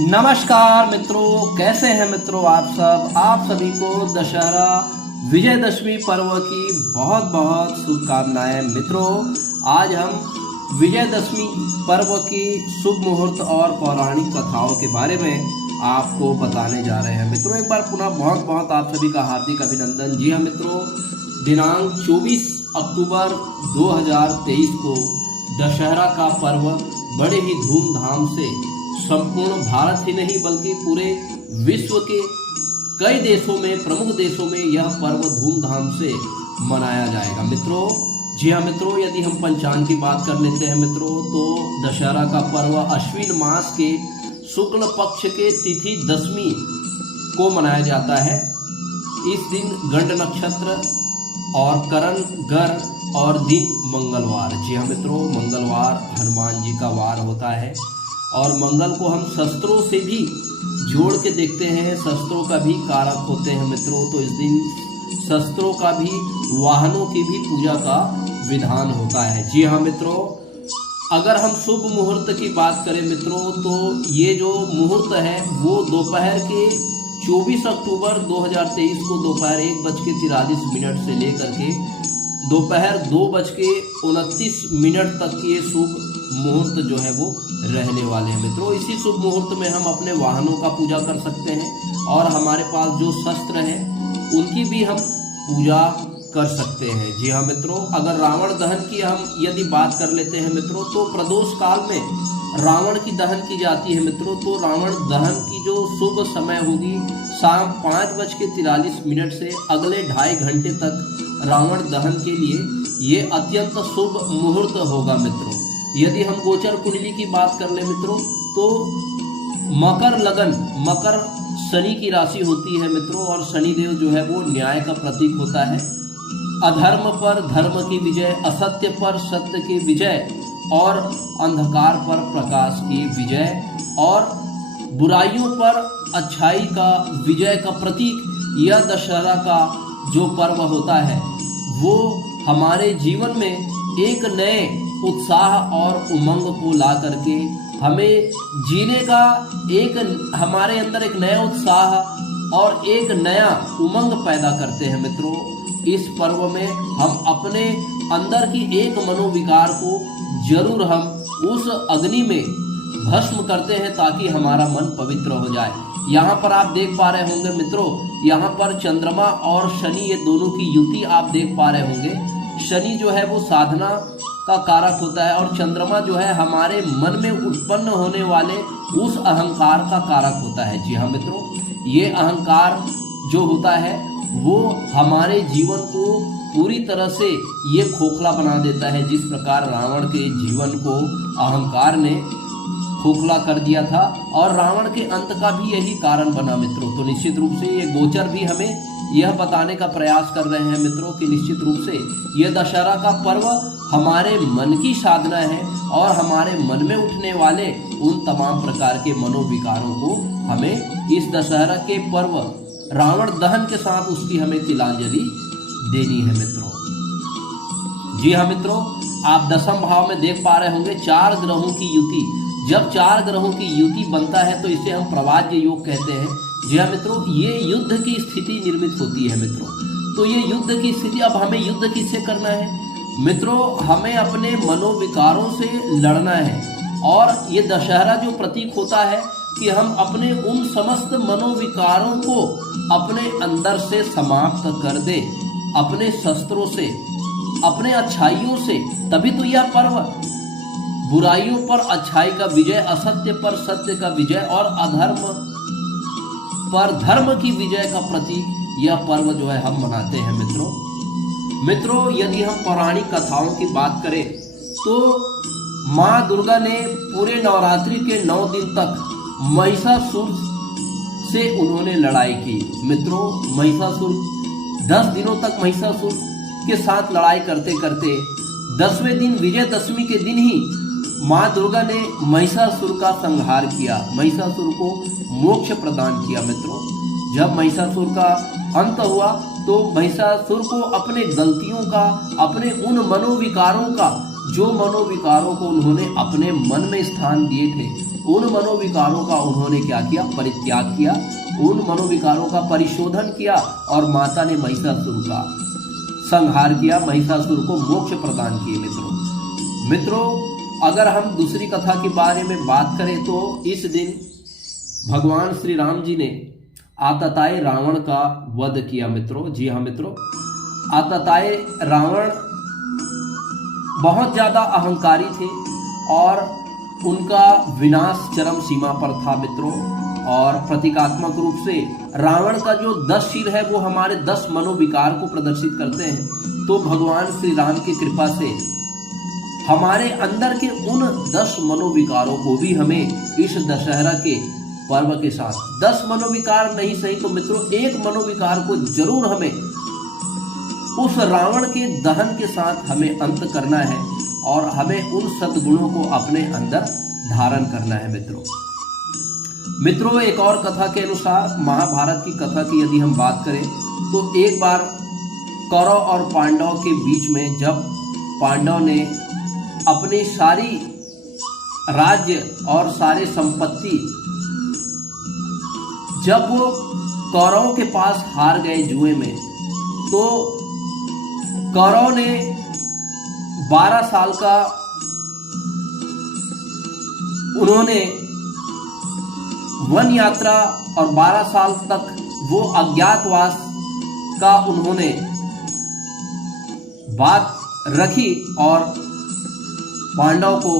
नमस्कार मित्रों, कैसे हैं मित्रों आप सभी को दशहरा विजयदशमी पर्व की बहुत बहुत शुभकामनाएं। मित्रों, आज हम विजयदशमी पर्व की शुभ मुहूर्त और पौराणिक कथाओं के बारे में आपको बताने जा रहे हैं। मित्रों, एक बार पुनः बहुत बहुत आप सभी का हार्दिक अभिनंदन। जी हाँ मित्रों, दिनांक 24 अक्टूबर 2023 को दशहरा का पर्व बड़े ही धूमधाम से संपूर्ण भारत ही नहीं बल्कि पूरे विश्व के कई देशों में, प्रमुख देशों में यह पर्व धूमधाम से मनाया जाएगा। मित्रों, जी हाँ मित्रों, यदि हम पंचांग की बात कर लेते हैं मित्रों, तो दशहरा का पर्व अश्विन मास के शुक्ल पक्ष के तिथि दशमी को मनाया जाता है। इस दिन गंड नक्षत्र और करण गर और दिन मंगलवार। जी हाँ मित्रों, मंगलवार हनुमान जी का वार होता है और मंगल को हम शस्त्रों से भी जोड़ के देखते हैं, शस्त्रों का भी कारक होते हैं मित्रों। तो इस दिन शस्त्रों का भी, वाहनों की भी पूजा का विधान होता है। जी हाँ मित्रों, अगर हम शुभ मुहूर्त की बात करें मित्रों, तो ये जो मुहूर्त है वो दोपहर के 24 अक्टूबर 2023 को दोपहर 1:43 से लेकर के दोपहर 2:29 तक ये शुभ मुहूर्त जो है वो रहने वाले हैं मित्रों। इसी शुभ मुहूर्त में हम अपने वाहनों का पूजा कर सकते हैं और हमारे पास जो शस्त्र हैं उनकी भी हम पूजा कर सकते हैं। जी हाँ मित्रों, अगर रावण दहन की हम यदि बात कर लेते हैं मित्रों, तो प्रदोष काल में रावण की दहन की जाती है मित्रों। तो रावण दहन की जो शुभ समय होगी शाम 5:43 से अगले 2.5 घंटे तक रावण दहन के लिए ये अत्यंत शुभ मुहूर्त होगा मित्रों। यदि हम गोचर कुंडली की बात कर ले मित्रों, तो मकर लगन, मकर शनि की राशि होती है मित्रों, और शनिदेव जो है वो न्याय का प्रतीक होता है। अधर्म पर धर्म की विजय, असत्य पर सत्य की विजय और अंधकार पर प्रकाश की विजय और बुराइयों पर अच्छाई का विजय का प्रतीक यह दशहरा का जो पर्व होता है वो हमारे जीवन में एक नए उत्साह और उमंग को ला करके हमें जीने का हमारे अंदर एक नया उत्साह और एक नया उमंग पैदा करते हैं मित्रों। इस पर्व में हम अपने अंदर की एक मनोविकार को जरूर हम उस अग्नि में भस्म करते हैं ताकि हमारा मन पवित्र हो जाए। यहाँ पर आप देख पा रहे होंगे मित्रों, यहाँ पर चंद्रमा और शनि ये दोनों की युति आप देख पा रहे होंगे। शनि जो है वो साधना का कारक होता है और चंद्रमा जो है हमारे मन में उत्पन्न होने वाले उस अहंकार का कारक होता है। जी हाँ मित्रों, ये अहंकार जो होता है वो हमारे जीवन को पूरी तरह से ये खोखला बना देता है। जिस प्रकार रावण के जीवन को अहंकार ने खोखला कर दिया था और रावण के अंत का भी यही कारण बना मित्रों। तो निश्चित रूप से ये गोचर भी हमें यह बताने का प्रयास कर रहे हैं मित्रों कि निश्चित रूप से यह दशहरा का पर्व हमारे मन की साधना है और हमारे मन में उठने वाले उन तमाम प्रकार के मनोविकारों को हमें इस दशहरा के पर्व रावण दहन के साथ उसकी हमें तिलांजलि देनी है मित्रों। जी हाँ मित्रों, आप दशम भाव में देख पा रहे होंगे 4 ग्रहों की युति। जब 4 ग्रहों की युति बनता है तो इसे हम प्रवाज्य योग कहते हैं। जी हाँ मित्रों, ये युद्ध की स्थिति निर्मित होती है मित्रों। तो ये युद्ध की स्थिति, अब हमें युद्ध किससे करना है मित्रों? हमें अपने मनोविकारों से लड़ना है और ये दशहरा जो प्रतीक होता है कि हम अपने उन समस्त मनोविकारों को अपने अंदर से समाप्त कर दे, अपने शस्त्रों से, अपने अच्छाइयों से। तभी तो यह पर्व बुराइयों पर अच्छाई का विजय, असत्य पर सत्य का विजय और अधर्म पर धर्म की विजय का प्रतीक यह पर्व जो है हम मनाते हैं मित्रों। यदि हम पौराणिक कथाओं की बात करें तो माँ दुर्गा ने पूरे नवरात्रि के 9 दिन तक महिषासुर से उन्होंने लड़ाई की मित्रों। महिषासुर 10 दिनों तक महिषासुर के साथ लड़ाई करते करते 10वें दिन विजयदशमी के दिन ही माँ दुर्गा ने महिषासुर का संहार किया, महिषासुर को मोक्ष प्रदान किया मित्रों। जब महिषासुर का अंत हुआ तो महिषासुर को अपने गलतियों का, अपने उन मनोविकारों का जो मनोविकारों को उन्होंने अपने मन में स्थान दिए थे, उन मनोविकारों का उन्होंने क्या किया, परित्याग किया, उन मनोविकारों का परिशोधन किया और माता ने महिषासुर का संहार किया, महिषासुर को मोक्ष प्रदान किए। मित्रों, अगर हम दूसरी कथा के बारे में बात करें तो इस दिन भगवान श्री राम जी ने आतताई रावण का वध किया। मित्रों, जी हाँ मित्रों, आतताई रावण बहुत ज्यादा अहंकारी थे और उनका विनाश चरम सीमा पर था। मित्रों, और प्रतीकात्मक रूप से रावण का जो 10 सिर है वो हमारे 10 मनोविकार को प्रदर्शित करते हैं। तो भगवान श्री राम की कृपा से हमारे अंदर के उन 10 मनोविकारों को भी हमें इस दशहरा के पर्व के साथ, 10 मनोविकार नहीं सही तो मित्रों एक मनोविकार को जरूर हमें उस रावण के दहन के साथ हमें अंत करना है और हमें उन सद्गुणों को अपने अंदर धारण करना है। मित्रों, एक और कथा के अनुसार, महाभारत की कथा की यदि हम बात करें तो एक बार कौरव और पांडव के बीच में जब पांडव ने अपनी सारी राज्य और सारे संपत्ति जब वो कौरवों के पास हार गए जुए में, तो कौरव ने 12 साल का उन्होंने वन यात्रा और 12 साल तक वो अज्ञातवास का उन्होंने बात रखी और पांडव को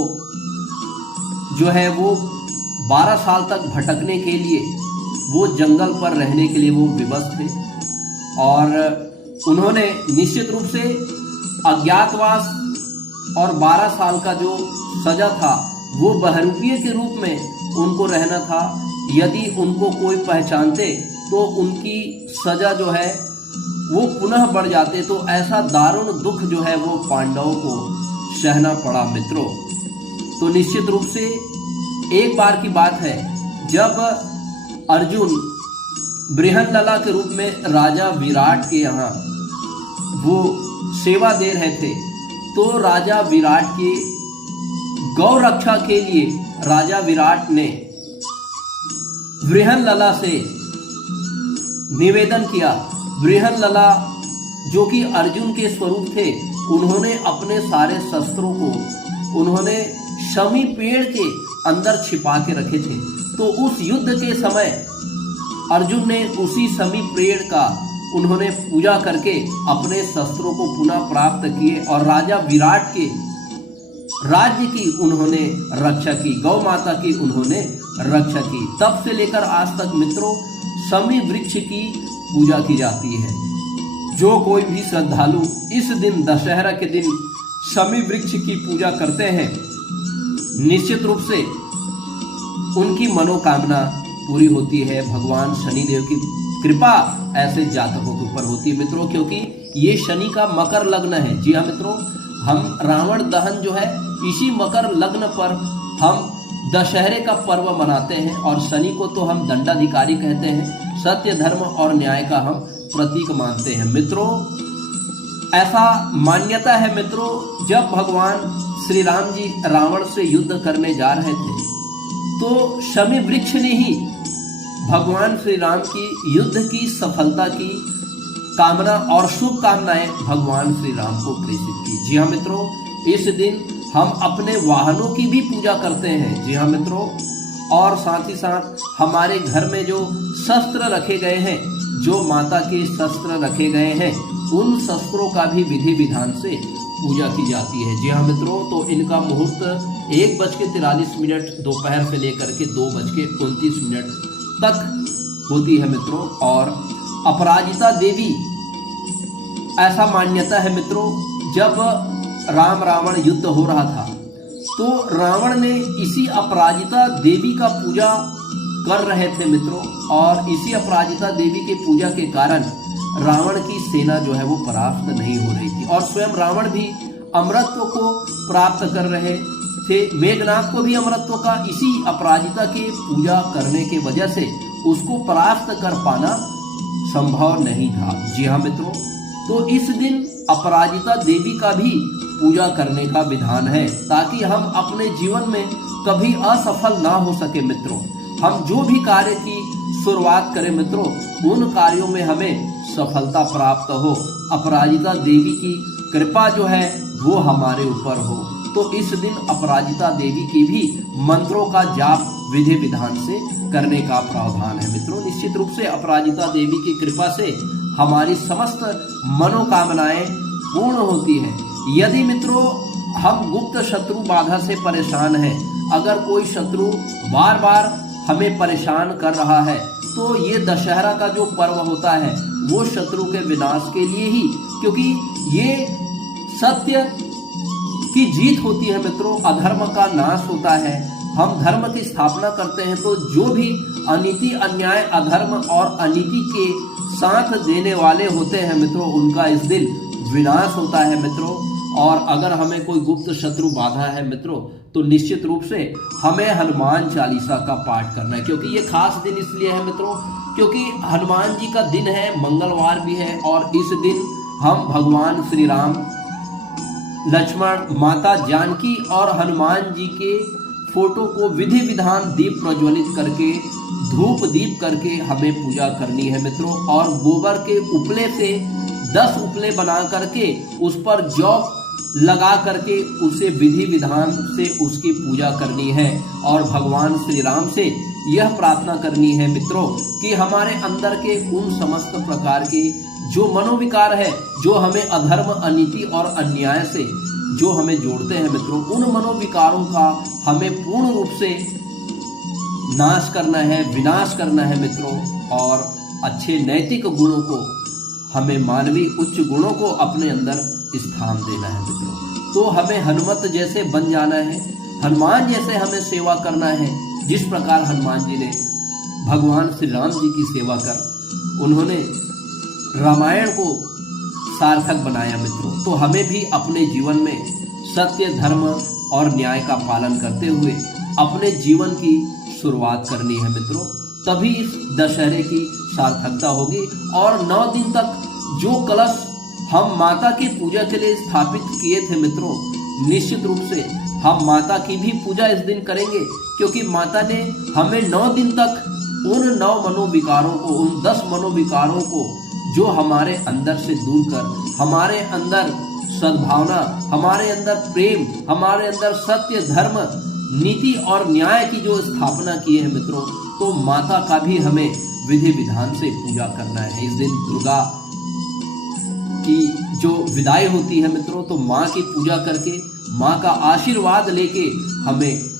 जो है वो 12 साल तक भटकने के लिए, वो जंगल पर रहने के लिए वो विवश थे और उन्होंने निश्चित रूप से अज्ञातवास और 12 साल का जो सजा था वो बहरूपिये के रूप में उनको रहना था। यदि उनको कोई पहचानते तो उनकी सजा जो है वो पुनः बढ़ जाते, तो ऐसा दारुण दुख जो है वो पांडवों को सहना पड़ा। मित्रों, तो निश्चित रूप से एक बार की बात है जब अर्जुन बृहन्नला के रूप में राजा विराट के यहाँ वो सेवा दे रहे थे, तो राजा विराट की गौ रक्षा के लिए राजा विराट ने बृहन्नला से निवेदन किया। बृहन्नला जो कि अर्जुन के स्वरूप थे, उन्होंने अपने सारे शस्त्रों को उन्होंने शमी पेड़ के अंदर छिपा के रखे थे। तो उस युद्ध के समय अर्जुन ने उसी शमी पेड़ का उन्होंने पूजा करके अपने शस्त्रों को पुनः प्राप्त किए और राजा विराट के राज्य की उन्होंने रक्षा की, गौ माता की उन्होंने रक्षा की। तब से लेकर आज तक मित्रों शमी वृक्ष की पूजा की जाती है। जो कोई भी श्रद्धालु इस दिन, दशहरा के दिन शमी वृक्ष की पूजा करते हैं, निश्चित रूप से उनकी मनोकामना पूरी होती है। भगवान शनिदेव की कृपा ऐसे जातकों के ऊपर होती है मित्रों, क्योंकि ये शनि का मकर लग्न है। जी हाँ मित्रों, हम रावण दहन जो है इसी मकर लग्न पर हम दशहरे का पर्व मनाते हैं और शनि को तो हम दंडाधिकारी कहते हैं, सत्य धर्म और न्याय का हम प्रतीक मानते हैं। मित्रों, ऐसा मान्यता है मित्रों, जब भगवान श्री राम जी रावण से युद्ध करने जा रहे थे तो शमी वृक्ष ने ही भगवान श्री राम की युद्ध की सफलता की कामना और शुभकामनाएं भगवान श्री राम को प्रेषित की। जी हाँ मित्रों, इस दिन हम अपने वाहनों की भी पूजा करते हैं। जी हाँ मित्रों, और साथ ही साथ हमारे घर में जो शस्त्र रखे गए हैं, जो माता के शस्त्र रखे गए हैं, उन शस्त्रों का भी विधि विधान से पूजा की जाती है। जी हाँ मित्रों, तो इनका मुहूर्त 1:43 दोपहर से लेकर के 2:29 तक होती है मित्रों। और अपराजिता देवी, ऐसा मान्यता है मित्रों, जब राम रावण युद्ध हो रहा था तो रावण ने इसी अपराजिता देवी का पूजा कर रहे थे मित्रों, और इसी अपराजिता देवी के पूजा के कारण रावण की सेना जो है वो परास्त नहीं हो रही थी और स्वयं रावण भी अमरत्व को प्राप्त कर रहे थे। मेघनाथ को भी अमरत्व का इसी अपराजिता के पूजा करने के वजह से उसको परास्त कर पाना संभव नहीं था। जी हाँ मित्रों, तो इस दिन अपराजिता देवी का भी पूजा करने का विधान है, ताकि हम अपने जीवन में कभी असफल ना हो सके मित्रों। हम जो भी कार्य की शुरुआत करें मित्रों, उन कार्यों में हमें सफलता प्राप्त हो, अपराजिता देवी की कृपा जो है वो हमारे ऊपर हो। तो इस दिन अपराजिता देवी की भी मंत्रों का जाप विधि विधान से करने का प्रावधान है मित्रों। निश्चित रूप से अपराजिता देवी की कृपा से हमारी समस्त मनोकामनाएं पूर्ण होती है। यदि मित्रों हम गुप्त शत्रु बाधा से परेशान हैं, अगर कोई शत्रु बार बार हमें परेशान कर रहा है, तो ये दशहरा का जो पर्व होता है वो शत्रु के विनाश के लिए ही, क्योंकि ये सत्य की जीत होती है मित्रों, अधर्म का नाश होता है। हम धर्म की स्थापना करते हैं, तो जो भी अनीति, अन्याय, अधर्म और अनीति के साथ देने वाले होते हैं मित्रों, उनका इस दिन विनाश होता है मित्रों। और अगर हमें कोई गुप्त शत्रु बाधा है मित्रों, तो निश्चित रूप से हमें हनुमान चालीसा का पाठ करना है, क्योंकि ये खास दिन इसलिए है मित्रों, क्योंकि हनुमान जी का दिन है, मंगलवार भी है, और इस दिन हम भगवान श्री राम, लक्ष्मण, माता जानकी और हनुमान जी के फोटो को विधि विधान दीप प्रज्वलित करके, धूप दीप करके हमें पूजा करनी है मित्रों। और गोबर के उपले से 10 उपले बना करके उस पर जौ लगा करके उसे विधि विधान से उसकी पूजा करनी है। और भगवान श्री राम से यह प्रार्थना करनी है मित्रों कि हमारे अंदर के उन समस्त प्रकार के जो मनोविकार है, जो हमें अधर्म, अनीति और अन्याय से जो हमें जोड़ते हैं मित्रों, उन मनोविकारों का हमें पूर्ण रूप से नाश करना है, विनाश करना है मित्रों। और अच्छे नैतिक गुणों को, हमें मानवीय उच्च गुणों को अपने अंदर स्थान देना है मित्रों। तो हमें हनुमत जैसे बन जाना है, हनुमान जैसे हमें सेवा करना है। जिस प्रकार हनुमान जी ने भगवान श्री राम जी की सेवा कर उन्होंने रामायण को सार्थक बनाया मित्रों, तो हमें भी अपने जीवन में सत्य, धर्म और न्याय का पालन करते हुए अपने जीवन की शुरुआत करनी है मित्रों। तभी इस दशहरे की सार्थकता होगी। और 9 दिन तक जो कलश हम माता की पूजा के लिए स्थापित किए थे मित्रों, निश्चित रूप से हम माता की भी पूजा इस दिन करेंगे, क्योंकि माता ने हमें 9 दिन तक उन 9 मनोविकारों को, उन 10 मनोविकारों को जो हमारे अंदर से दूर कर, हमारे अंदर सद्भावना, हमारे अंदर प्रेम, हमारे अंदर सत्य, धर्म, नीति और न्याय की जो स्थापना की है मित्रों, तो माता का भी हमें विधि विधान से पूजा करना है। इस दिन दुर्गा की जो विदाई होती है मित्रों, तो माँ की पूजा करके, माँ का आशीर्वाद लेके हमें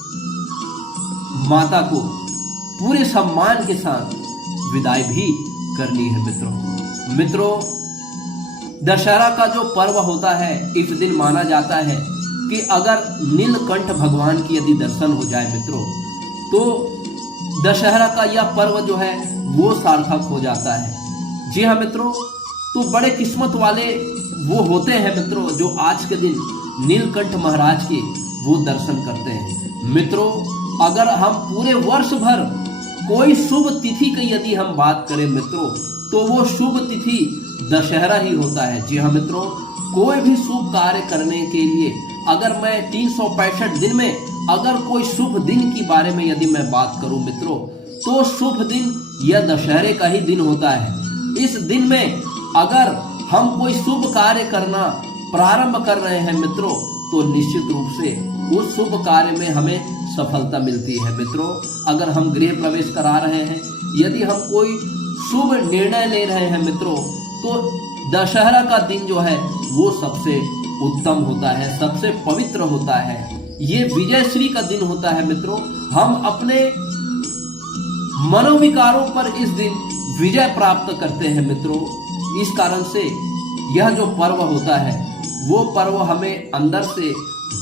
माता को पूरे सम्मान के साथ विदाई भी करनी है मित्रों। दशहरा का जो पर्व होता है, इस दिन माना जाता है कि अगर नीलकंठ भगवान की यदि दर्शन हो जाए मित्रों, तो दशहरा का यह पर्व जो है वो सार्थक हो जाता है। जी हाँ मित्रों, तो बड़े किस्मत वाले वो होते हैं मित्रों जो आज के दिन नीलकंठ महाराज के वो दर्शन करते हैं मित्रों। अगर हम पूरे वर्ष भर कोई शुभ तिथि की यदि हम बात करें मित्रों, तो वो शुभ तिथि दशहरा ही होता है। जी हाँ मित्रों, कोई भी शुभ कार्य करने के लिए अगर मैं 365 दिन में अगर कोई शुभ दिन के बारे में यदि मैं बात करूं मित्रों, तो शुभ दिन यह दशहरे का ही दिन होता है। इस दिन में अगर हम कोई शुभ कार्य करना प्रारंभ कर रहे हैं मित्रों, तो निश्चित रूप से उस शुभ कार्य में हमें सफलता मिलती है मित्रों। अगर हम गृह प्रवेश करा रहे हैं, यदि हम कोई शुभ निर्णय ले रहे हैं मित्रों, तो दशहरा का दिन जो है वो सबसे उत्तम होता है, सबसे पवित्र होता है। ये विजयश्री का दिन होता है मित्रों। हम अपने मनोविकारों पर इस दिन विजय प्राप्त करते हैं मित्रों। इस कारण से यह जो पर्व होता है, वो पर्व हमें अंदर से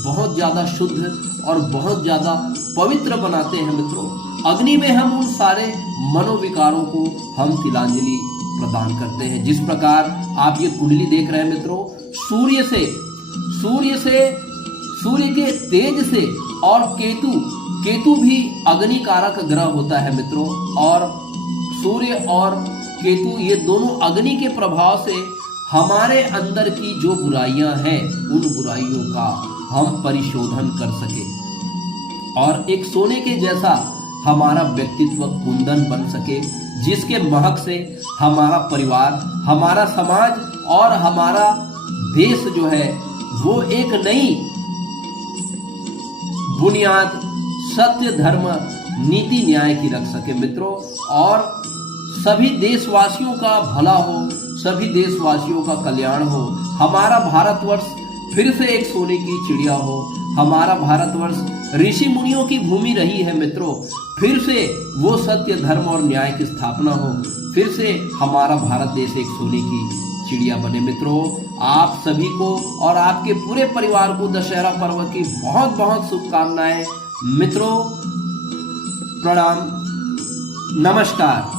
बहुत ज़्यादा शुद्ध और बहुत ज़्यादा पवित्र बनाते हैं मित्रों। अग्नि में हम उन सारे मनोविकारों को हम तिलांजलि प्रदान करते हैं। जिस प्रकार आप ये कुंडली देख रहे हैं मित्रों, सूर्य के तेज से, और केतु भी अग्नि कारक ग्रह होता है मित्रों। और सूर्य और केतु ये दोनों अग्नि के प्रभाव से हमारे अंदर की जो बुराइयां हैं उन बुराइयों का हम परिशोधन कर सके और एक सोने के जैसा हमारा व्यक्तित्व कुंदन बन सके, जिसके महक से हमारा परिवार, हमारा समाज और हमारा देश जो है वो एक नई बुनियाद सत्य, धर्म, नीति, न्याय की रख सके मित्रों, और सभी देशवासियों का भला हो, सभी देशवासियों का कल्याण हो, हमारा भारतवर्ष फिर से एक सोने की चिड़िया हो, हमारा भारतवर्ष ऋषि मुनियों की भूमि रही है मित्रों, फिर से वो सत्य, धर्म और न्याय की स्थापना हो, फिर से हमारा भारत देश एक सोने की चिड़िया बने मित्रों। आप सभी को और आपके पूरे परिवार को दशहरा पर्व की बहुत बहुत शुभकामनाएं मित्रों। प्रणाम, नमस्कार।